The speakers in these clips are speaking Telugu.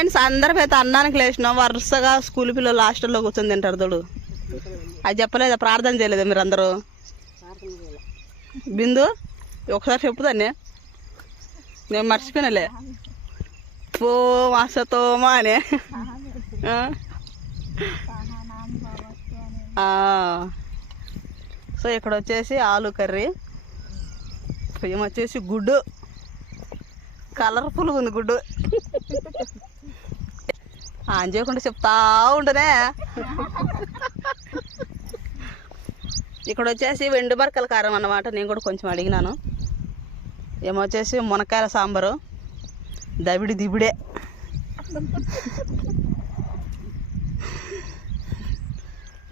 ఫ్రెండ్స్ అందరం అయితే అన్నానికి లేచినాం. వరుసగా స్కూల్ పిల్లలు హాస్టల్లో కూర్చొని తింటారు తోడు. అది చెప్పలేదా, ప్రార్థన చేయలేదా మీరు అందరూ? బిందు ఒకసారి చెప్పుదాన్ని, నేను మర్చిపోయినలే. ఓ మాసతోమా అనే. సో ఇక్కడ వచ్చేసి ఆలు కర్రీ, వచ్చేసి గుడ్డు, కలర్ఫుల్గా ఉంది గుడ్డు. ఆన్ చేయకుండా చెప్తా ఉండనే. ఇక్కడ వచ్చేసి వెండి బరకల కారం అన్నమాట. నేను కూడా కొంచెం అడిగినాను. ఏమొచ్చేసి మునక్కాయల సాంబారు, దబిడి దిబిడే.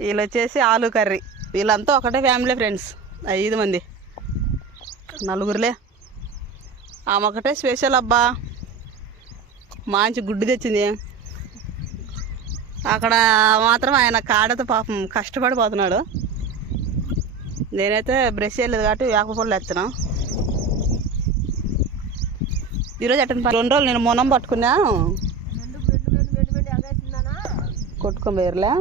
వీళ్ళు వచ్చేసి ఆలు కర్రీ. వీళ్ళంతా ఒకటే ఫ్యామిలీ ఫ్రెండ్స్, 5 మంది, నలుగురులే. ఆమె ఒకటే స్పెషల్ అబ్బా, మంచి గుడ్డు తెచ్చింది. అక్కడ మాత్రం ఆయన కాడతో పాపం కష్టపడిపోతున్నాడు. నేనైతే బ్రష్ చేయలేదు కాబట్టి వేపపళ్ళు ఎత్తాను. ఈరోజు అట్టని 2 రోజులు నేను మొనం పట్టుకున్నా, కొట్టుకొని వేరులే.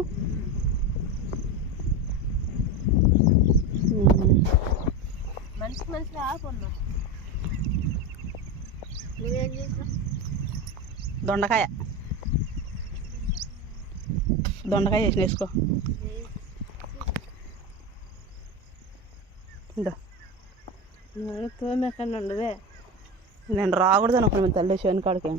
దొండకాయ వేసిన వేసుకో. నేను రాకూడదు అనుకున్నాను తల్లి శని కాడికి.